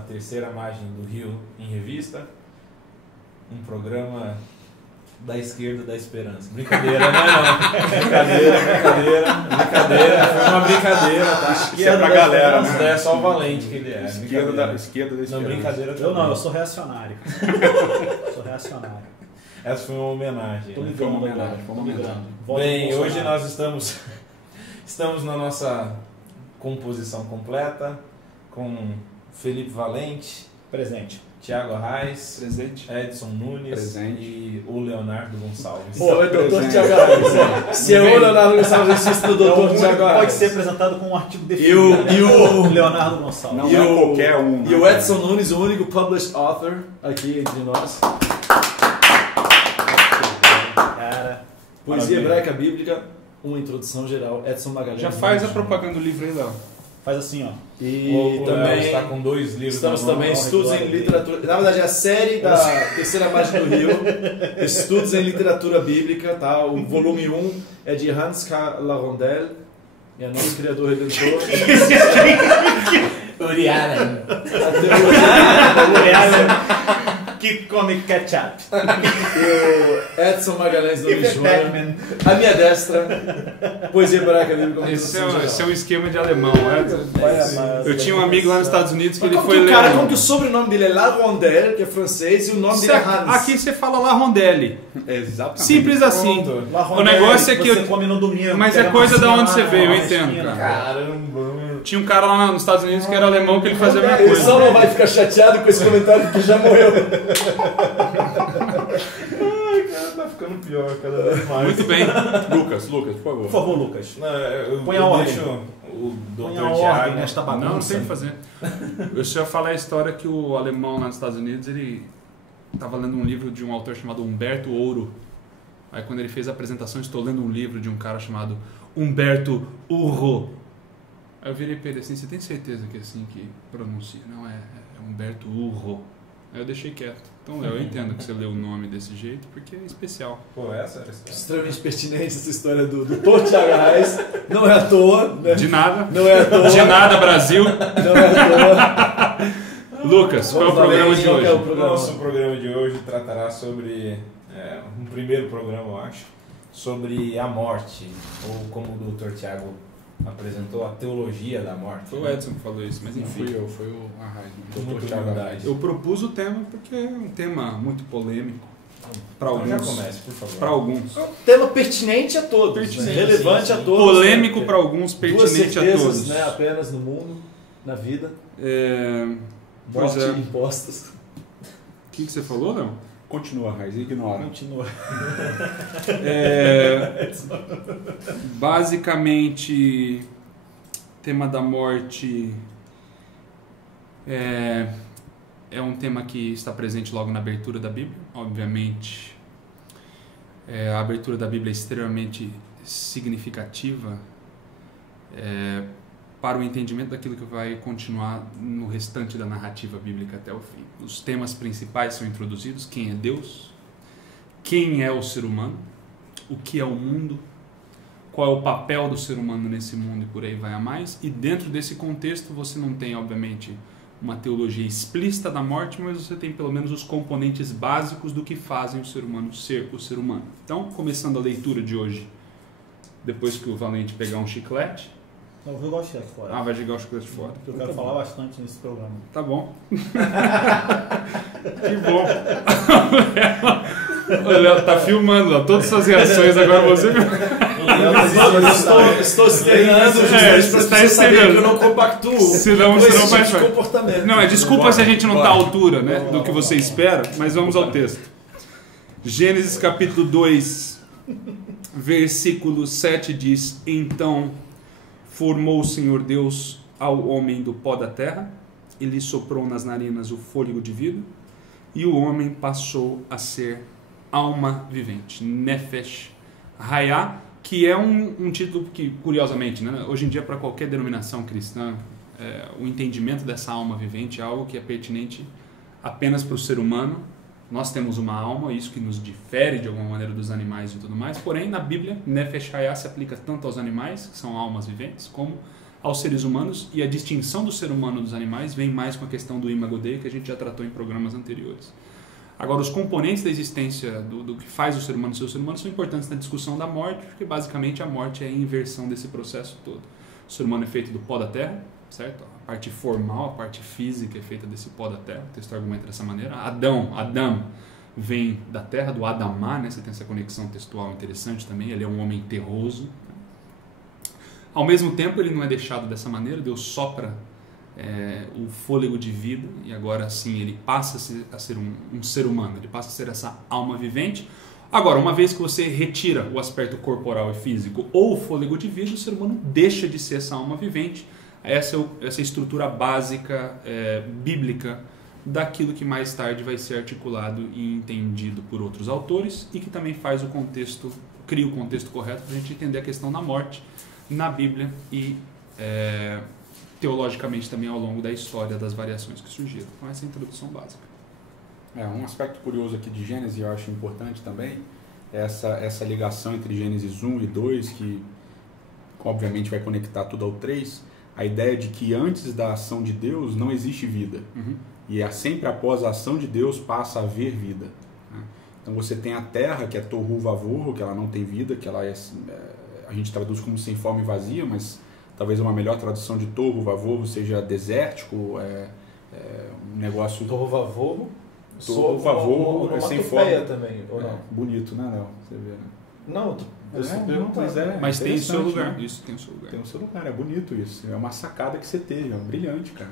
programa Terceira Margem do Rio em Revista, um programa da esquerda da esperança. Brincadeira, não. Brincadeira. Foi uma brincadeira, tá? Isso é pra galera, né? É só o Valente que ele é. Esquerda da esperança. Não, brincadeira também. Eu não, eu sou reacionário. Sou reacionário. Essa foi uma homenagem. Tô Né? ligando uma agora. homenagem, foi uma Tô ligando. homenagem. Voto Bem, no hoje Bolsonaro. nós estamos na nossa composição completa com Felipe Valente, Presente. Thiago Arraes, Presente. Edson Nunes Presente. e o Leonardo Gonçalves. Pô, é doutor presente. Thiago Arraes. Se é o Leonardo Gonçalves, assiste do doutor Thiago Arraes. Pode ser apresentado com um artigo E definido. o Leonardo Gonçalves. Não E é o- qualquer um. E o Edson Nunes, o único published author aqui entre nós. Cara, Poesia Maravilha. Hebraica Bíblica, uma introdução geral. Edson Magalhães. Já faz a propaganda do livro aí, Léo. faz assim, ó. E O Léo também está com 2 livros. estamos na mão, também ao estudos redor em dele. literatura. Na verdade, é a série da Terceira Margem do Rio. Estudos em literatura bíblica, tá? O volume 1 é de Hans K. Larondel. É nome criador redentor. Uriara. Que come ketchup. E o Edson Magalhães Nunes Júnior. Batman. A minha destra. Poesia Hebraica Bíblica. uma Esse introdução é um geral. esquema de alemão, né? Eu tinha um amigo lá nos Estados Unidos que Mas ele como foi que o ler. cara, como que o sobrenome dele é Larondel, que é francês, e o nome dele é Hans? Aqui você fala La Rondelli. Exatamente. Simples assim. Pronto. O negócio é que você come no domingo. Mas pega é coisa maçã da onde você lá, veio, eu na entendo, esquina. Caramba. Tinha um cara lá nos Estados Unidos que era alemão que ele fazia a mesma Ele só coisa. não vai ficar chateado com esse comentário porque já morreu. Ai, cara, tá ficando pior cada vez mais. Muito bem. Lucas, por favor. Por favor, Lucas. Não, eu Põe a ordem. deixo o Põe a Dr. ordem Thiago. nesta Não, bagunça. não tem o que fazer. Eu só ia falar a história que o alemão lá nos Estados Unidos, ele estava lendo um livro de um autor chamado Humberto Ouro. Aí quando ele fez a apresentação, estou lendo um livro de um cara chamado Humberto Urro. Aí eu virei pra ele assim, você tem certeza que é assim que pronuncia? Não, é Humberto Urro. Aí eu deixei quieto. Então, Léo, eu entendo que você leu o nome desse jeito, porque é especial. Pô, essa era a história. Extremamente pertinente essa história do Dr. Thiago Arraes. Não é à toa, né? De nada. Não é à toa. De nada, Brasil. Não é à toa. Lucas, qual é o Vamos lá, programa de qual que hoje? é o O programa? nosso programa de hoje tratará sobre um primeiro programa, eu acho, sobre a morte, ou como o Dr. Thiago apresentou, a teologia da morte. Foi o Edson que falou isso, mas Não enfim. fui eu, foi o Arraes. Com muita Thiago humildade. Arraes. Eu propus o tema porque é um tema muito polêmico para Então já alguns. comece, por favor. Para alguns. Tema pertinente a todos, Pertinente, né? Relevante sim, a sim. todos. Polêmico né? para alguns, Duas pertinente a certezas, todos. né, apenas no mundo, na vida. Pois Morte é. e impostos. O que você falou, não? Continua, Arraes, ignora. Continua. Basicamente, tema da morte é um tema que está presente logo na abertura da Bíblia. Obviamente, a abertura da Bíblia é extremamente significativa para o entendimento daquilo que vai continuar no restante da narrativa bíblica até o fim. Os temas principais são introduzidos: quem é Deus, quem é o ser humano, o que é o mundo, qual é o papel do ser humano nesse mundo e por aí vai a mais. E dentro desse contexto você não tem, obviamente, uma teologia explícita da morte, mas você tem pelo menos os componentes básicos do que fazem o ser humano ser o ser humano. Então, começando a leitura de hoje, depois que o Valente pegar um chiclete... Eu vou gostar de fora. Ah, vai jogar o chiclete fora. Eu quero falar bastante nesse programa. Tá bom. Que bom. O Léo tá filmando lá, todas as suas reações agora você viu. Estou treinando você justamente está para você saber recebendo. que eu não compactuo Senão com você esse não vai tipo de fazer. comportamento. Não, desculpa Bora. se a gente não está à altura, né, Bora, do que bora, você bora. espera, mas vamos ao texto. Gênesis capítulo 2, versículo 7 diz: Então formou o Senhor Deus ao homem do pó da terra, e lhe soprou nas narinas o fôlego de vida, e o homem passou a ser alma vivente, Nefesh Hayah, que é um título que, curiosamente, né, hoje em dia para qualquer denominação cristã, o entendimento dessa alma vivente é algo que é pertinente apenas para o ser humano. Nós temos uma alma, isso que nos difere de alguma maneira dos animais e tudo mais, porém na Bíblia, Nefesh Hayah se aplica tanto aos animais, que são almas viventes, como aos seres humanos, e a distinção do ser humano dos animais vem mais com a questão do Imago Dei, que a gente já tratou em programas anteriores. Agora, os componentes da existência do que faz o ser humano ser o ser humano são importantes na discussão da morte, porque basicamente a morte é a inversão desse processo todo. O ser humano é feito do pó da terra, certo? A parte formal, a parte física é feita desse pó da terra, o texto argumenta dessa maneira. Adão vem da terra, do Adamá, né? Você tem essa conexão textual interessante também, ele é um homem terroso. Ao mesmo tempo, ele não é deixado dessa maneira, Deus sopra o fôlego de vida, e agora sim ele passa a ser um ser humano, ele passa a ser essa alma vivente. Agora, uma vez que você retira o aspecto corporal e físico ou o fôlego de vida, o ser humano deixa de ser essa alma vivente. Essa é a estrutura básica bíblica daquilo que mais tarde vai ser articulado e entendido por outros autores, e que também faz cria o contexto correto para a gente entender a questão da morte na Bíblia e teologicamente também ao longo da história das variações que surgiram. Então essa é a introdução básica. Um aspecto curioso aqui de Gênesis, eu acho importante também, é essa ligação entre Gênesis 1 e 2, que obviamente vai conectar tudo ao 3, a ideia de que antes da ação de Deus não existe vida. Uhum. E sempre após a ação de Deus passa a haver vida. Né? Então você tem a terra, que é tohu vavohu, que ela não tem vida, que ela a gente traduz como sem forma e vazia, mas talvez uma melhor tradução de tohu vavohu seja desértico, um negócio... Tohu vavohu. Tohu vavohu é sem forma. Também, ou não? Bonito, né, Léo? Você vê, né? Não, eu estou perguntando. Mas tem o seu lugar. Né? Isso tem o seu lugar. Tem o seu lugar, é bonito isso. É uma sacada que você teve, é brilhante, cara.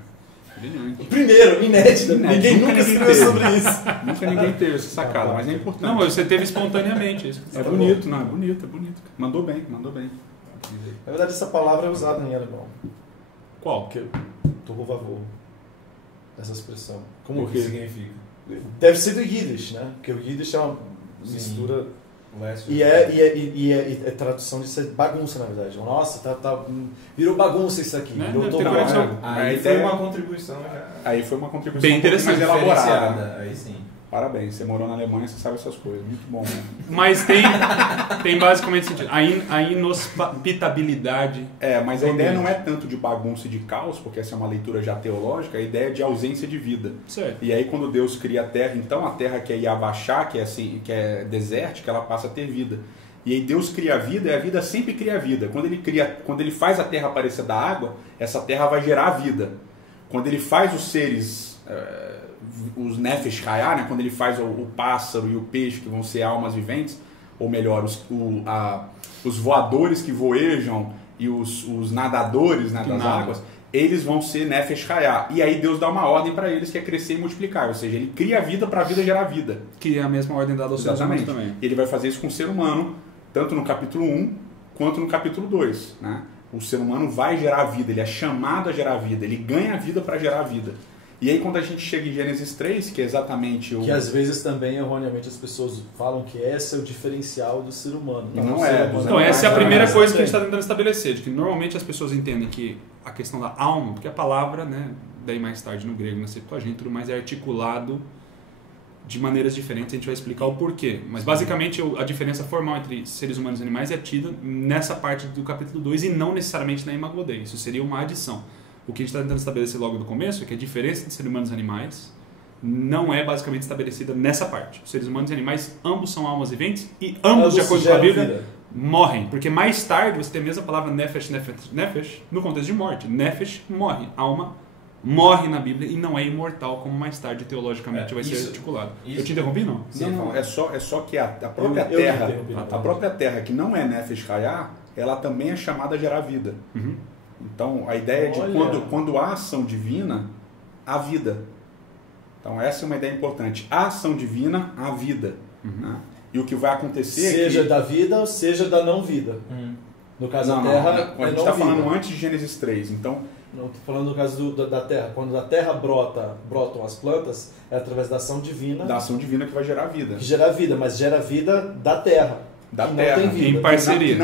Brilhante. Primeiro, inédito. Ninguém nunca escreveu sobre isso. Nunca ninguém teve essa sacada, mas é importante. Não, você teve espontaneamente. Isso. É bonito, não, é bonito, é bonito. Mandou bem, mandou bem. Na verdade, essa palavra é usada em alemão. Qual? Tohu vavohu. Essa expressão. Como que significa? Deve ser do Yiddish, né? Porque o Yiddish é uma mistura... E é tradução de ser bagunça, na verdade. Nossa, virou bagunça isso aqui. Né? Virou Aí foi uma contribuição já. Aí foi uma contribuição bem interessante, mais elaborada. Aí sim. Parabéns, você morou na Alemanha, você sabe essas coisas. Muito bom, né? Mas tem basicamente sentido. A inhospitabilidade. Mas a ideia não é tanto de bagunça e de caos, porque essa é uma leitura já teológica, a ideia é de ausência de vida. Certo. E aí quando Deus cria a terra, então a terra que é Yavashá, que é desértica, ela passa a ter vida. E aí Deus cria a vida, e a vida sempre cria vida. Quando ele faz a terra aparecer da água, essa terra vai gerar vida. Quando ele faz os seres... os Nefesh Hayah, né? Quando ele faz o pássaro e o peixe, que vão ser almas viventes, ou melhor, os voadores que voejam e os nadadores, né, das águas, eles vão ser Nefesh Hayah. E aí Deus dá uma ordem para eles, que é crescer e multiplicar, ou seja, ele cria a vida para a vida gerar vida. Que é a mesma ordem dada aos seres humanos também. Ele vai fazer isso com o ser humano, tanto no capítulo 1 quanto no capítulo 2, né? O ser humano vai gerar vida, ele é chamado a gerar vida, ele ganha vida para gerar vida. E aí quando a gente chega em Gênesis 3, que é exatamente o... Que às vezes também, erroneamente, as pessoas falam que esse é o diferencial do ser humano. Não é. Então essa é a primeira coisa que a gente está tentando estabelecer, de que normalmente as pessoas entendem que a questão da alma, porque a palavra, né, daí mais tarde no grego, na Septuaginta, tudo mais é articulado de maneiras diferentes, a gente vai explicar o porquê. Mas basicamente a diferença formal entre seres humanos e animais é tida nessa parte do capítulo 2 e não necessariamente na Imago Dei. Isso seria uma adição. O que a gente está tentando estabelecer logo no começo é que a diferença entre seres humanos e animais não é basicamente estabelecida nessa parte. Os seres humanos e animais ambos são almas viventes e ambos, de acordo com a Bíblia, morrem. Porque mais tarde você tem a mesma palavra nefesh, nefesh, nefesh, no contexto de morte. Nefesh morre, alma morre na Bíblia e não é imortal, como mais tarde teologicamente vai ser articulado. Eu te interrompi, não? Não, é só que a própria terra que não é Nefesh Hayah, ela também é chamada a gerar vida. Uhum. Então, a ideia de quando há ação divina, há vida. Então, essa é uma ideia importante. A ação divina, há vida. Né? E o que vai acontecer seja da vida ou seja da não vida. No caso da terra, a gente está falando antes de Gênesis 3. Então, não, estou falando no caso da terra. Quando da terra brotam as plantas, é através da ação divina. Da ação divina que vai gerar vida. Que gera vida, mas gera vida da terra. Da terra. Não tem vida. Em parceria.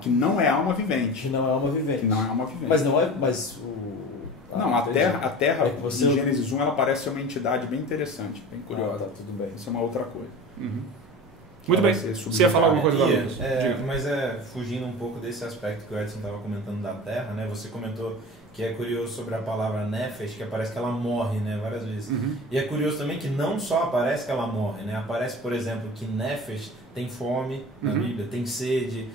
Que não é alma vivente. Que não é alma vivente. Que não é alma vivente. Mas não é... Mas não, a terra é você... em Gênesis 1, ela parece ser uma entidade bem interessante, bem curiosa. Tá, tudo bem. Isso é uma outra coisa. Uhum. Muito bem. Você ia falar alguma coisa agora, Lucas? Diga. Mas fugindo um pouco desse aspecto que o Edson estava comentando da Terra, né? Você comentou que é curioso sobre a palavra Nefesh, que aparece que ela morre, né, várias vezes. E é curioso também que não só aparece que ela morre, né? Aparece, por exemplo, que Nefesh tem fome na Bíblia, tem sede,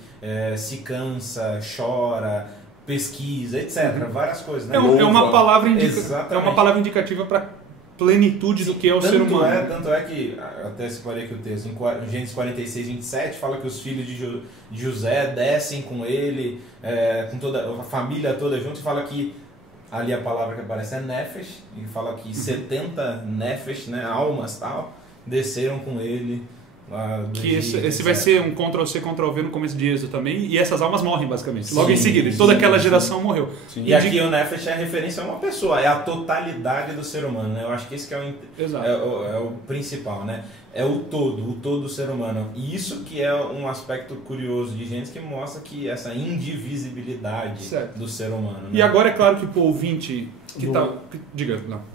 se cansa, chora, pesquisa, etc. Várias coisas, né? É uma palavra Exatamente. é uma palavra indicativa para plenitude do que é o ser humano. Tanto é que, até separei aqui o texto, em Gênesis 46, 27, fala que os filhos de José descem com ele, com toda a família toda junto, e fala que, ali a palavra que aparece é Nefesh, e fala que 70 Nefesh, né, almas tal, desceram com ele. Que esse vai ser um Ctrl-C, Ctrl-V no começo de Êxodo também, e essas almas morrem basicamente, logo em seguida, toda aquela geração morreu. Sim. E aqui o Nefesh é referência a uma pessoa, é a totalidade do ser humano, né? Eu acho que esse que é o principal, né? É o todo do ser humano. E isso que é um aspecto curioso de Gênesis, que mostra que essa indivisibilidade do ser humano. Né? E agora é claro que o ouvinte que diga, não.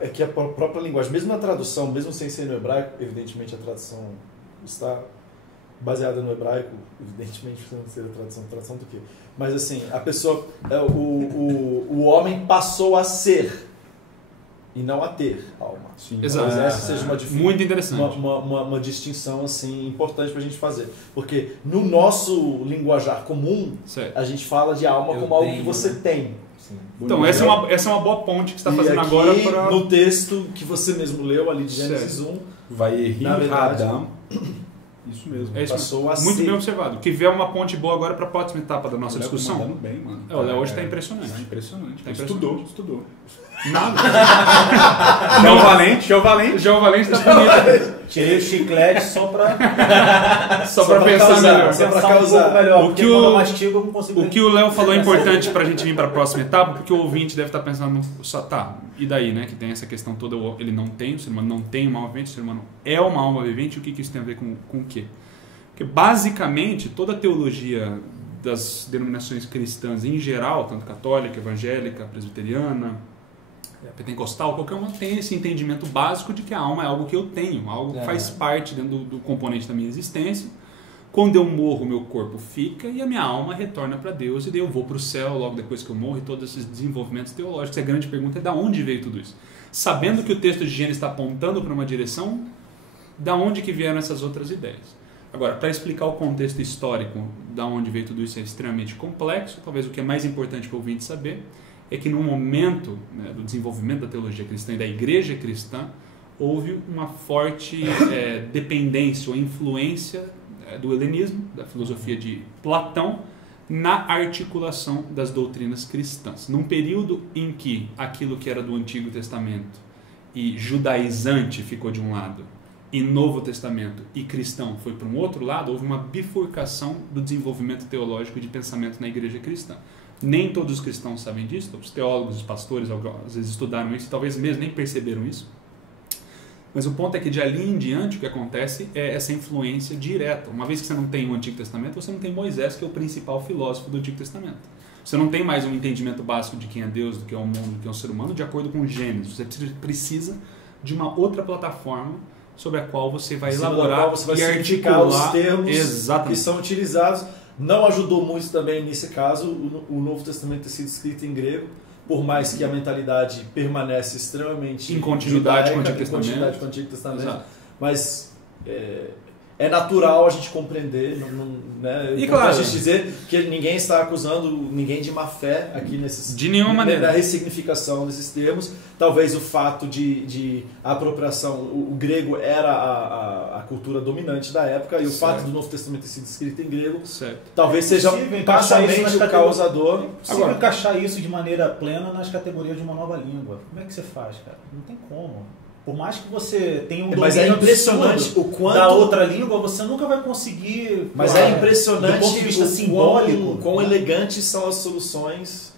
É que a própria linguagem, mesmo na tradução, mesmo sem ser no hebraico, evidentemente a tradução está baseada no hebraico, evidentemente não ser a tradução do quê? Mas assim, a pessoa, o homem passou a ser e não a ter alma. Sim. Exato. Talvez essa seja muito interessante. Uma distinção assim importante para a gente fazer, porque no nosso linguajar comum a gente fala de alma como algo que você tem. Então, essa é uma boa ponte que você está fazendo aqui, agora para... no texto que você mesmo leu ali de Gênesis 1, vai na verdade, isso mesmo. É isso passou a muito ser. bem observado. Que vier uma ponte boa agora para a próxima etapa da nossa discussão. Tá bem, mano. O Léo hoje está impressionante. Tá impressionante. Tá Estudou. Nada. João Valente está bonito. Tirei o chiclete só pra pensar melhor. Só pra causar um melhor. O que quando eu mastigo, eu não consigo. O que o Léo falou é importante pra gente vir para a próxima etapa, porque o ouvinte deve estar pensando, e daí, né? Que tem essa questão toda, ele não tem, o ser humano não tem uma alma vivente, o ser humano é uma alma vivente, o que isso tem a ver com o quê? Porque basicamente toda a teologia das denominações cristãs em geral, tanto católica, evangélica, presbiteriana, pentecostal, qualquer uma tem esse entendimento básico de que a alma é algo que eu tenho, algo que faz parte dentro do componente da minha existência. Quando eu morro, meu corpo fica e a minha alma retorna para Deus, e daí eu vou para o céu logo depois que eu morro, e todos esses desenvolvimentos teológicos. A grande pergunta é: da onde veio tudo isso? Sabendo que o texto de Gênesis está apontando para uma direção, da onde que vieram essas outras ideias? Agora, para explicar o contexto histórico da onde veio tudo isso é extremamente complexo. Talvez o que é mais importante para o ouvinte saber é que no momento, né, do desenvolvimento da teologia cristã e da igreja cristã, houve uma forte dependência ou influência do helenismo, da filosofia de Platão, na articulação das doutrinas cristãs. Num período em que aquilo que era do Antigo Testamento e judaizante ficou de um lado, e Novo Testamento e cristão foi para um outro lado, houve uma bifurcação do desenvolvimento teológico e de pensamento na igreja cristã. Nem todos os cristãos sabem disso, os teólogos, os pastores, às vezes estudaram isso, talvez mesmo nem perceberam isso. Mas o ponto é que de ali em diante o que acontece é essa influência direta. Uma vez que você não tem o Antigo Testamento, você não tem Moisés, que é o principal filósofo do Antigo Testamento. Você não tem mais um entendimento básico de quem é Deus, do que é o mundo, do que é o ser humano, de acordo com Gênesis. Você precisa de uma outra plataforma sobre a qual você vai elaborar você vai e articular os termos que são utilizados. Não ajudou muito também nesse caso o Novo Testamento ter sido escrito em grego, por mais que a mentalidade permanece extremamente em continuidade judaica, com o Antigo Testamento. Exato. Mas é natural a gente compreender, né? E claro, a gente dizer que ninguém está acusando ninguém de má fé aqui de nenhuma maneira. Na ressignificação desses termos. Talvez o fato de apropriação, o grego era a cultura dominante da época, e o fato do Novo Testamento ter sido escrito em grego talvez seja parcialmente o causador. Agora, encaixar isso de maneira plena nas categorias de uma nova língua. Como é que você faz, cara? Não tem como. Por mais que você tenha um domínio impressionante o quanto da outra língua, você nunca vai conseguir. Mas é impressionante do ponto de vista simbólico, quão elegantes são as soluções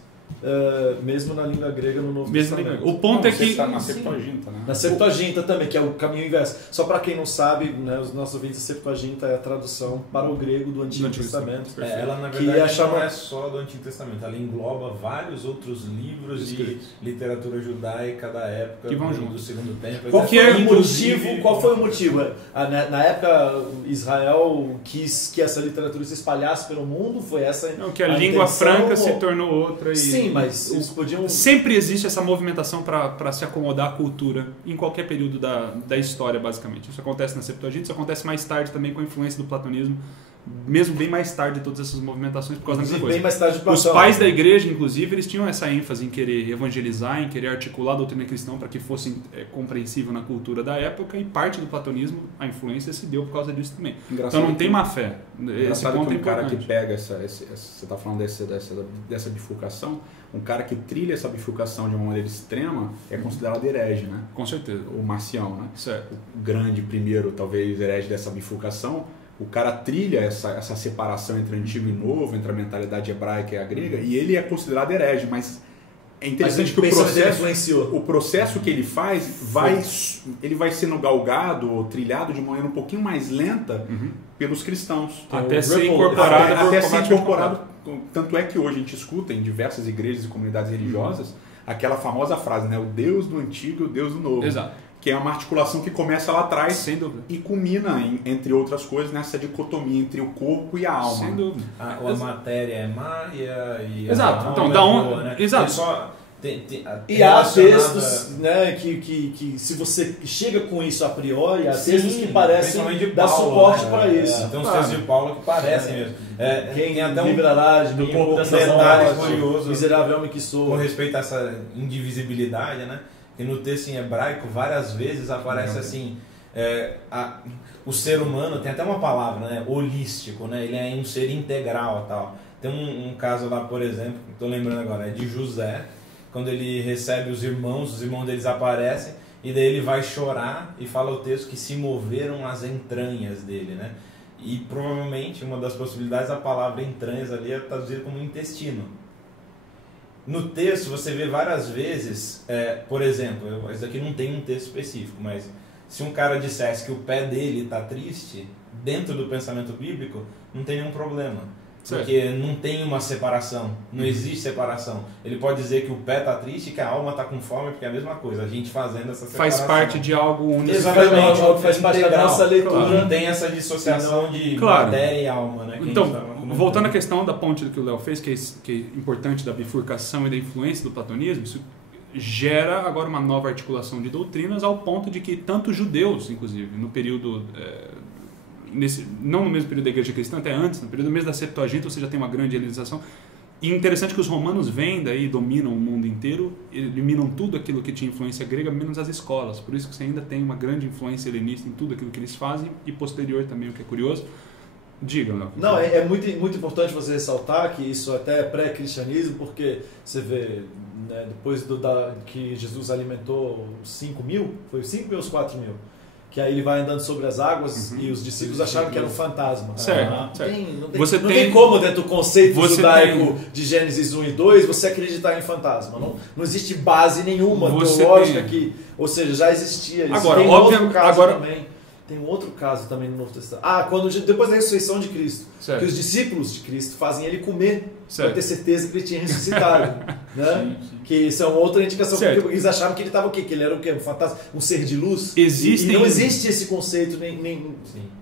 mesmo na língua grega no Novo Mesmo Testamento. o ponto é Você que está na Septuaginta, né? Na Septuaginta também, que é o caminho inverso. Só para quem não sabe, né, os nossos ouvintes, a Septuaginta é a tradução para o grego do Antigo Testamento. Ela, na Que verdade, não não é só do Antigo Testamento, ela engloba vários outros livros de literatura judaica da época que vão do junto. Segundo Templo. Qual foi o inclusive, motivo? Na época, Israel quis que essa literatura se espalhasse pelo mundo? Foi essa Não, que a língua intenção, franca se ou- tornou outra. E Sim, mas eles podiam... sempre existe essa movimentação para se acomodar à cultura em qualquer período da história, basicamente. Isso acontece na Septuaginta, isso acontece mais tarde também com a influência do platonismo, mesmo bem mais tarde de todas essas movimentações por causa da mesma coisa. Bem mais tarde de Os Platão. pais da igreja, inclusive, eles tinham essa ênfase em querer evangelizar, em querer articular a doutrina cristã para que fosse compreensível na cultura da época, e parte do platonismo, a influência se deu por causa disso também. Engraçado Então não tem má fé. Esse Engraçado ponto que é um cara que importante. pega você está falando dessa bifurcação, um cara que trilha essa bifurcação de uma maneira extrema é considerado herege, né? Com certeza. O Marcião, né? Certo. O grande primeiro, talvez, herege dessa bifurcação. O cara trilha essa separação entre antigo e novo, entre a mentalidade hebraica e a grega, e ele é considerado herege, mas é interessante que o processo que ele faz ele vai sendo galgado ou trilhado de maneira um pouquinho mais lenta pelos cristãos. Até ser incorporado. Até ser incorporado. Tanto é que hoje a gente escuta em diversas igrejas e comunidades religiosas aquela famosa frase, né? O Deus do antigo e o Deus do novo. Exato. Que é uma articulação que começa lá atrás Sem dúvida. e culmina, entre outras coisas, nessa dicotomia entre o corpo e a alma. Sem dúvida. A matéria é má e Exato. a Então, alma da é onde... boa, né? Exato. Ele só E há textos, né, que se você chega com isso a priori, há textos que parecem principalmente de dar Paulo, suporte né? para isso. Tem uns textos de Paulo que parecem mesmo. Quem tem até livrará do corpo dessas detalhe mortes, curioso miserável homem que com sou. respeito a essa indivisibilidade, né? Que no texto em hebraico várias vezes aparece assim, o ser humano tem até uma palavra, né? Holístico, né? Ele é um ser integral, tal. Tem um caso lá, por exemplo, que estou lembrando agora, é de José, quando ele recebe os irmãos deles aparecem e daí ele vai chorar e fala o texto que se moveram as entranhas dele, né? E provavelmente uma das possibilidades a palavra entranhas ali é traduzida como intestino. No texto você vê várias vezes, por exemplo, isso aqui não tem um texto específico, mas se um cara dissesse que o pé dele está triste, dentro do pensamento bíblico, não tem nenhum problema. Certo. Porque não tem uma separação, não existe separação. Ele pode dizer que o pé está triste e que a alma está com fome, porque é a mesma coisa, a gente fazendo essa separação. Faz parte de algo único. Exatamente, algo que faz parte da integral. nossa leitura. Claro. Não tem essa dissociação de Claro. matéria e alma, né? Então, voltando à questão da ponte que o Léo fez, que é importante da bifurcação e da influência do platonismo, isso gera agora uma nova articulação de doutrinas ao ponto de que tanto judeus, inclusive, no período... não no mesmo período da igreja cristã, até antes, no período mesmo da Septuaginta, você já tem uma grande helenização. E interessante que os romanos vêm daí, dominam o mundo inteiro, eliminam tudo aquilo que tinha influência grega, menos as escolas. Por isso que você ainda tem uma grande influência helenista em tudo aquilo que eles fazem, e posterior também, o que é curioso. Diga, Léo. Não, é muito, muito importante você ressaltar que isso até é pré-cristianismo, porque você vê, né, depois que Jesus alimentou 5 mil, foi 5 mil ou os 4 mil? Que aí ele vai andando sobre as águas e os discípulos acharam que era um fantasma. Certo, certo. Não tem como, dentro do conceito judaico de Gênesis 1 e 2, você acreditar em fantasma. Não existe base nenhuma teológica que... Ou seja, já existia isso. Agora, tem óbvio, outro caso também. Tem um outro caso também no Novo Testamento. Depois da ressurreição de Cristo, certo, que os discípulos de Cristo fazem ele comer, para ter certeza que ele tinha ressuscitado. Né? Sim. Que isso é uma outra indicação, certo, porque eles achavam que ele estava o quê? Que ele era o quê? Um fantasma, um ser de luz? Existem... E não existe esse conceito nem...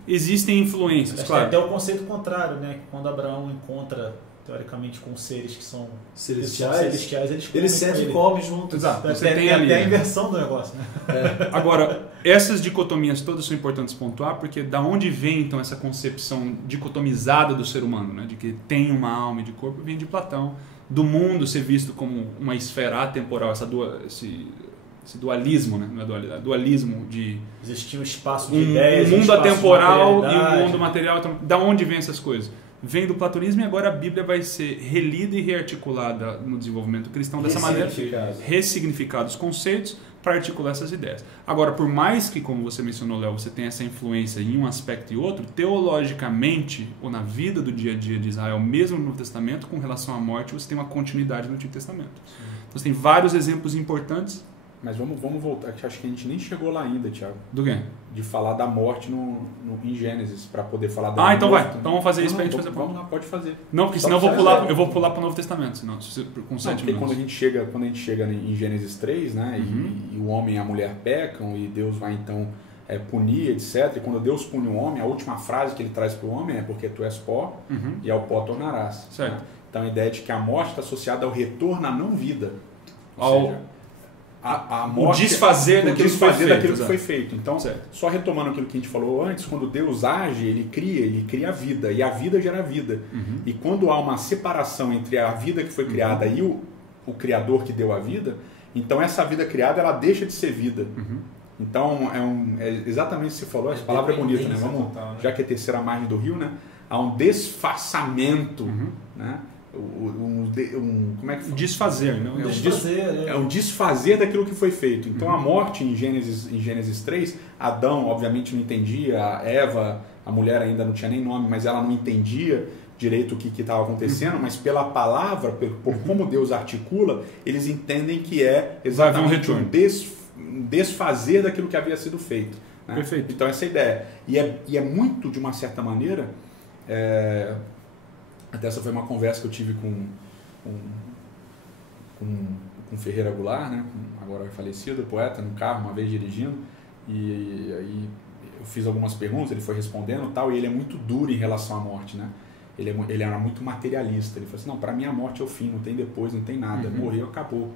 Existem influências, claro. Tem até o conceito contrário, né? Que quando Abraão encontra, teoricamente, com seres que são celestiais, eles sempre comem juntos. Exato. Você Tem ali, até a inversão do negócio, né? Agora, essas dicotomias todas são importantes pontuar, porque da onde vem então essa concepção dicotomizada do ser humano, né? De que tem uma alma e de corpo, vem de Platão, do mundo ser visto como uma esfera atemporal, esse dualismo, né? Não é dualidade, dualismo de existia um espaço de ideias, um mundo atemporal e um mundo né? material. Então, da onde vem essas coisas? Vem do platonismo, e agora a Bíblia vai ser relida e rearticulada no desenvolvimento cristão dessa maneira, ressignificados os conceitos, para articular essas ideias. Agora, por mais que, como você mencionou, Léo, você tenha essa influência em um aspecto e outro, teologicamente, ou na vida do dia a dia de Israel, mesmo no Novo Testamento, com relação à morte, você tem uma continuidade no Antigo Testamento. Então, você tem vários exemplos importantes. Mas vamos voltar, que acho que a gente nem chegou lá ainda, Thiago. Do quê? De falar da morte em Gênesis, para poder falar da então morte. vai. Então vamos fazer isso para a gente fazer. Vamos lá, pode fazer. Não, porque Só senão pra eu vou pular para o Novo Testamento, senão, com 7 porque minutos. quando a gente chega em Gênesis 3, né, e o homem e a mulher pecam, e Deus vai então punir, etc. E quando Deus pune o homem, a última frase que ele traz para o homem é porque tu és pó, e ao pó tornarás. Certo. Né? Então a ideia de que a morte está associada ao retorno à não vida. Ou seja, a morte, o desfazer daquilo que foi feito. Então, certo. só retomando aquilo que a gente falou antes, quando Deus age, ele cria a vida, e a vida gera vida. E quando há uma separação entre a vida que foi criada e o Criador que deu a vida, então essa vida criada, ela deixa de ser vida. Então, é exatamente o que você falou, essa palavra é bonita, né? Vamos, total, né? Já que é a terceira margem do rio, né? Há um desfaçamento, né? Como é que fala? Desfazer, não? É um desfazer daquilo que foi feito. Então a morte em Gênesis 3, Adão obviamente não entendia, a Eva, a mulher ainda não tinha nem nome, mas ela não entendia direito o que estava acontecendo, mas pela palavra, por como Deus articula, eles entendem que é exatamente um desfazer daquilo que havia sido feito. Né? Perfeito. Então essa é a ideia. E é muito, de uma certa maneira, até essa foi uma conversa que eu tive com Ferreira Goulart, né, agora falecido, poeta, no carro, uma vez dirigindo, e aí eu fiz algumas perguntas, ele foi respondendo e tal, e ele é muito duro em relação à morte, né? Ele era muito materialista, ele falou assim, não, para mim a morte é o fim, não tem depois, não tem nada, morreu, acabou.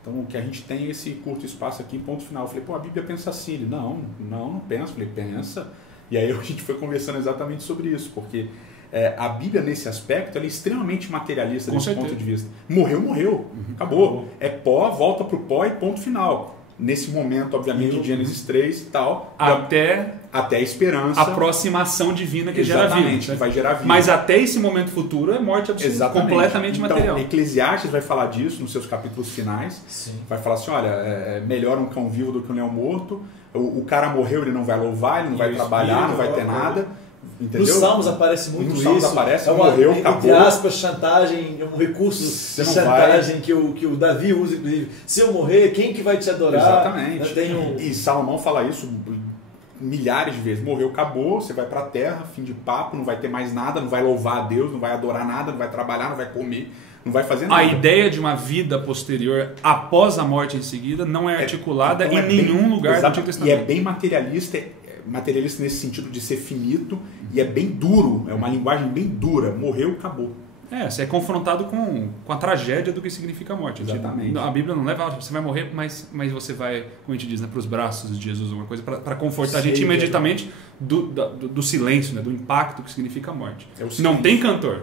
Então o que a gente tem é esse curto espaço aqui, ponto final. Eu falei, pô, a Bíblia pensa assim. Ele, não pensa. Eu falei, pensa. E aí a gente foi conversando exatamente sobre isso, porque a Bíblia, nesse aspecto, ela é extremamente materialista desse ponto de vista. Morreu. Acabou. É pó, volta pro pó e ponto final. Nesse momento, obviamente, de Gênesis 3 e tal. Até a esperança. A aproximação divina que gera vida. Que vai gerar vida. Mas até esse momento futuro é morte absoluta, completamente material. Então, Eclesiastes vai falar disso nos seus capítulos finais. Sim. Vai falar assim, olha, é melhor um cão vivo do que um leão morto. O cara morreu, ele não vai louvar, ele não vai trabalhar, não vai ter nada. Entendeu? Nos Salmos aparece muito isso. Nos Salmos aparece, uma, morreu, entre acabou. aspas, chantagem, um recurso de chantagem que o Davi usa, inclusive. Se eu morrer, quem que vai te adorar? Exatamente. E Salomão fala isso milhares de vezes. Morreu, acabou, você vai para a terra, fim de papo, não vai ter mais nada, não vai louvar a Deus, não vai adorar nada, não vai trabalhar, não vai comer, não vai fazer nada. A ideia de uma vida posterior após a morte em seguida não é articulada em nenhum lugar do Antigo Testamento. E é bem materialista nesse sentido de ser finito, e é bem duro, é uma linguagem bem dura. Morreu, acabou. Você é confrontado com a tragédia do que significa a morte. Exatamente. A Bíblia não leva, você vai morrer, mas você vai, como a gente diz, né, para os braços de Jesus, uma coisa para confortar a gente imediatamente do silêncio, né, do impacto que significa a morte. Não tem cantor.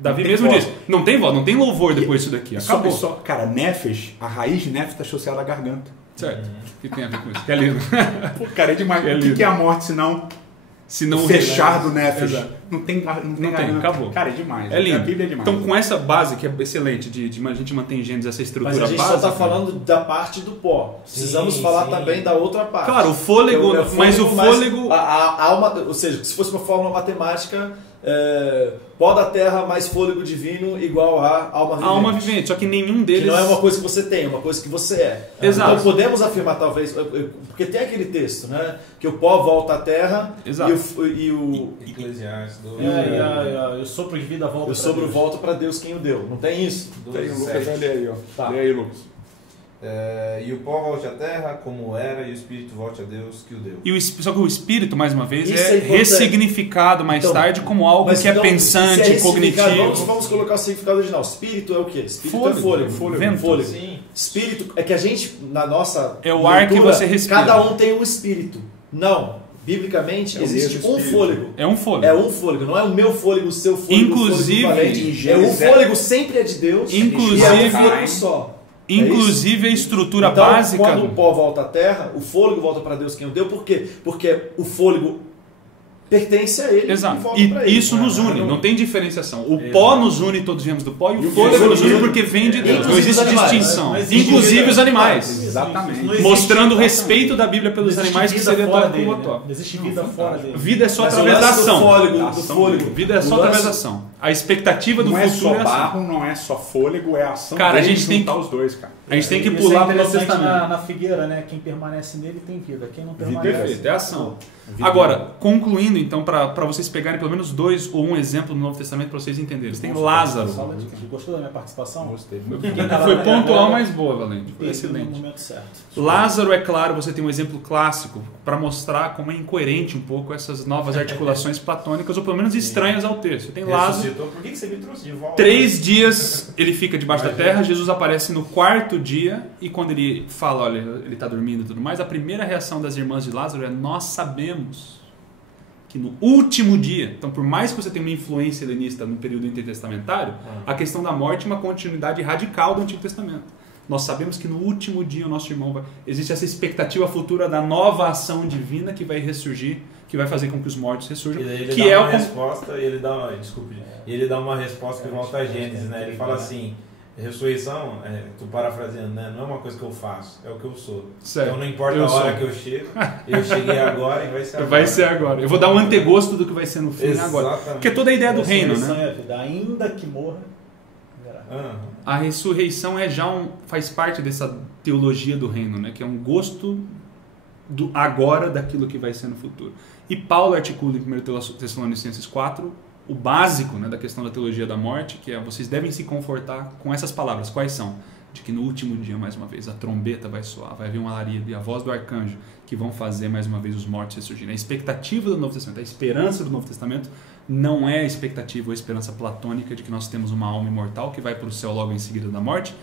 Davi mesmo diz, não tem voz, não tem louvor depois disso daqui. Acabou. Cara, Nefesh, a raiz de Nefesh está associada à garganta. Certo. O que tem a ver com isso? Que é lindo. Pô, cara, é demais. O que é a morte se não o fechar do Nefesh? Não tem garganta. Acabou. Cara, é demais. É lindo. A Bíblia é demais. Então, com essa base que é excelente, de a gente manter em Gênesis essa estrutura básica... Mas a gente só está falando da parte do pó. Precisamos falar também da outra parte. Claro, o fôlego... Mas o fôlego... A alma, ou seja, se fosse uma fórmula matemática... pó da terra mais fôlego divino igual a alma vivente. Alma vivente, só que nenhum deles... Que não é uma coisa que você tem, é uma coisa que você é. Exato. Então podemos afirmar talvez, porque tem aquele texto, né? Que o pó volta à terra. Exato. e o Eclesiastes. o sopro de vida volta. O sopro volta para Deus quem o deu. Não tem isso? Tem o Lucas, olha aí, ó. Tá. Lê aí, Lucas. E o pó volte à terra como era, e o espírito volte a Deus que o deu. Só que o espírito, mais uma vez, Isso é importante. ressignificado mais tarde como algo que é pensante, cognitivo. Vamos colocar o significado original. Espírito é o quê? Espírito é fôlego. Vento. Sim. Espírito é que a gente, na nossa é o ar que você respira. Cada um tem um espírito. Não. Biblicamente existe um fôlego. É um fôlego. É um fôlego. Não é o meu fôlego, o seu fôlego. Inclusive, o fôlego sempre é de Deus. Inclusive, e é um fôlego só. Inclusive a estrutura então, básica. Quando o pó volta à terra, o fôlego volta para Deus quem o deu. Por quê? Porque o fôlego pertence a ele. Exato. volta pra ele. Isso nos une, não tem diferenciação. O pó nos une, todos viemos do pó, e o fôlego nos une porque vem de Deus. Não existe distinção. Inclusive os animais. Exatamente. Mostrando o respeito da Bíblia pelos animais, que seria fora tal dele. como a Né? tua. Não existe vida fora dele. Vida é só Mas através o da lance ação. do fôlego. Vida é só através da ação. A expectativa do Não é futuro só é ação. barro, não é só fôlego, é a ação. Cara, a dele gente tem juntar que- os dois, cara. A gente tem que Isso pular é para o Novo interessante Testamento. na figueira, né? Quem permanece nele tem vida. Quem não Vida permanece... Perfeito, é ação. Agora, concluindo então, para vocês pegarem pelo menos 2 ou um exemplo no Novo Testamento para vocês entenderem. Tem Lázaro. Gostou da minha participação? Gostei. Foi pontual, mas boa, Valente. Foi No excelente. momento certo. Lázaro, é claro, você tem um exemplo clássico para mostrar como é incoerente um pouco essas novas articulações platônicas, ou pelo menos estranhas ao texto. Tem Lázaro, Ressuscitou. Por que você me trouxe de volta? 3 dias ele fica debaixo da terra, Jesus aparece no 4º dia, e quando ele fala, olha, ele está dormindo e tudo mais, a primeira reação das irmãs de Lázaro é: nós sabemos que no último dia, então por mais que você tenha uma influência helenista no período intertestamentário, a questão da morte é uma continuidade radical do Antigo Testamento. Nós sabemos que no último dia o nosso irmão vai... Existe essa expectativa futura da nova ação divina que vai ressurgir, que vai fazer com que os mortos ressurjam. E daí ele que dá é uma o... resposta, e ele dá uma, desculpe, e ele dá uma resposta que volta a Gênesis, né? Ele fala assim: ressurreição, tô parafraseando, né? Não é uma coisa que eu faço, é o que eu sou. Certo. Então não importa Eu a hora sou. que eu chego, eu cheguei agora e vai ser agora. Vai ser agora. Eu vou dar um antegosto do que vai ser no fim agora. Exatamente. Porque é toda a ideia do reino, Ressurreição né? é a vida. Ainda que morra, verá. A ressurreição é já faz parte dessa teologia do reino, né? Que é um gosto do agora daquilo que vai ser no futuro. E Paulo articula em 1 Tessalonicenses 4 o básico, né, da questão da teologia da morte, que é: vocês devem se confortar com essas palavras. Quais são? De que no último dia, mais uma vez, a trombeta vai soar, vai haver um alarido e a voz do arcanjo, que vão fazer mais uma vez os mortos ressurgirem. A expectativa do Novo Testamento, a esperança do Novo Testamento não é a expectativa ou a esperança platônica de que nós temos uma alma imortal que vai para o céu logo em seguida da morte.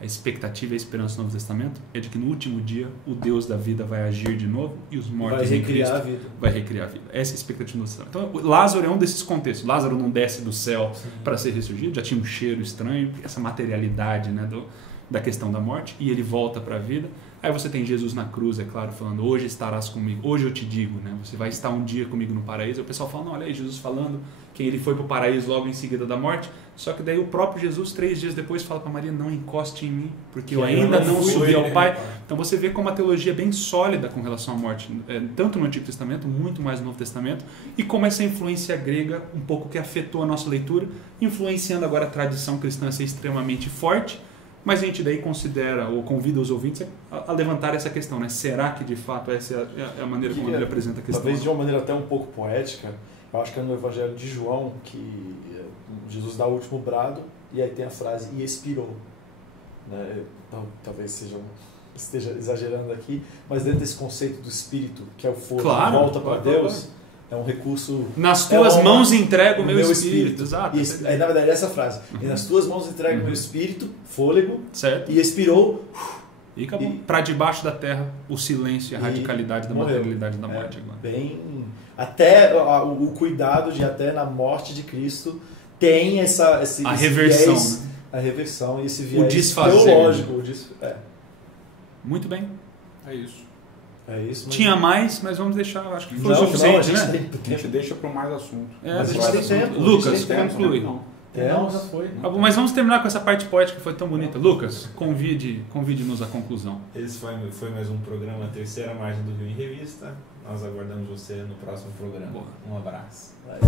A expectativa e a esperança do Novo Testamento é de que no último dia o Deus da vida vai agir de novo e os mortos Vai em recriar Cristo a vida. vai recriar a vida. Essa é a expectativa do Novo Testamento. Então, Lázaro é um desses contextos. Lázaro não desce do céu para ser ressurgido, já tinha um cheiro estranho, essa materialidade, né, da questão da morte, e ele volta para a vida. Aí você tem Jesus na cruz, é claro, falando: hoje estarás comigo, hoje eu te digo, né? Você vai estar um dia comigo no paraíso. Aí o pessoal fala: não, olha aí, Jesus falando que ele foi para o paraíso logo em seguida da morte. Só que daí o próprio Jesus, 3 dias depois, fala para Maria: não encoste em mim, porque eu ainda não subi ao Pai. Então você vê como a teologia é bem sólida com relação à morte, tanto no Antigo Testamento, muito mais no Novo Testamento, e como essa influência grega um pouco que afetou a nossa leitura, influenciando agora a tradição cristã a ser extremamente forte. Mas a gente daí considera ou convida os ouvintes a levantar essa questão, né? Será que de fato essa é a maneira como ele apresenta a questão? Talvez de uma maneira até um pouco poética, eu acho que é no Evangelho de João que Jesus dá o último brado e aí tem a frase: e expirou. Né? Então, talvez esteja exagerando aqui, mas dentro desse conceito do espírito, que é o fogo que volta para Deus, é um recurso... Nas tuas mãos entrego o meu espírito. Exato. E, na verdade, essa frase: e nas tuas mãos entrego o meu espírito, fôlego, certo. e expirou. E acabou. Para debaixo da terra, o silêncio e a radicalidade da materialidade da morte. Agora. Bem, até o cuidado de até na morte de Cristo tem esse reversão, viés, né? A reversão e esse viés o desfazer, teológico. Muito bem. É isso. É isso. Mas... Tinha mais, mas vamos deixar, acho que foi o não, suficiente, a né? A gente deixa para mais assunto. Mas deixa tem tempo, assunto. Lucas, tempo, conclui. não. Não, já foi. Mas vamos terminar com essa parte poética que foi tão bonita. Lucas, convide-nos à conclusão. Esse foi mais um programa Terceira Margem do Rio em Revista. Nós aguardamos você no próximo programa. Boa. Um abraço. Vai.